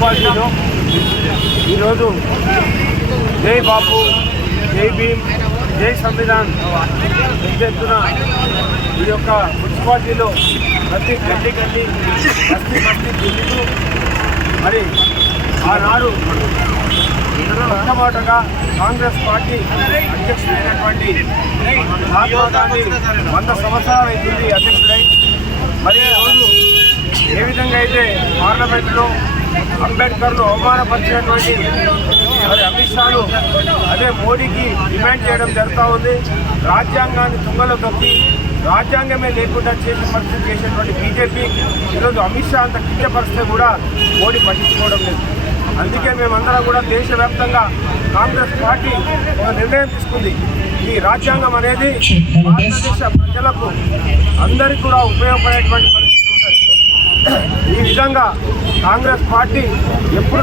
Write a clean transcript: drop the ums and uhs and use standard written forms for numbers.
మున్సిపాలిటీలో ఈరోజు జై బాపు, జై భీమ్, జై సంవిధాన్ పెద్ద ఎత్తున ఈ యొక్క మున్సిపాలిటీలో ప్రతి గల్లీ బస్తీ తిరుగుతూ మరి ఆనాడు మొట్టమొదటగా కాంగ్రెస్ పార్టీ అధ్యక్షుడైనటువంటి మహాత్మా గాంధీ 100 సంవత్సరాలు అవుతుంది అధ్యక్షుడై. మరి ఈరోజు ఏ విధంగా అయితే పార్లమెంట్లో అంబేద్కర్ను అవమానపరిచినటువంటి మరి అమిత్ షాను అదే మోడీకి డిమాండ్ చేయడం జరుగుతూ ఉంది. రాజ్యాంగాన్ని తుంగలో తొక్కి రాజ్యాంగమే లేకుండా చేసే పరిస్థితి చేసేటువంటి బీజేపీ ఈరోజు అమిత్ షా అంత కించపరిస్తే కూడా మోడీ పట్టించుకోవడం లేదు. అందుకే మేమందరం కూడా దేశవ్యాప్తంగా కాంగ్రెస్ పార్టీ ఒక నిర్ణయం తీసుకుంది. ఈ రాజ్యాంగం అనేది భారతదేశ ప్రజలకు అందరికీ కూడా ఉపయోగపడేటువంటి పరిస్థితి ఉంటుంది. ఈ విధంగా కాంగ్రెస్ పార్టీ ఎప్పుడు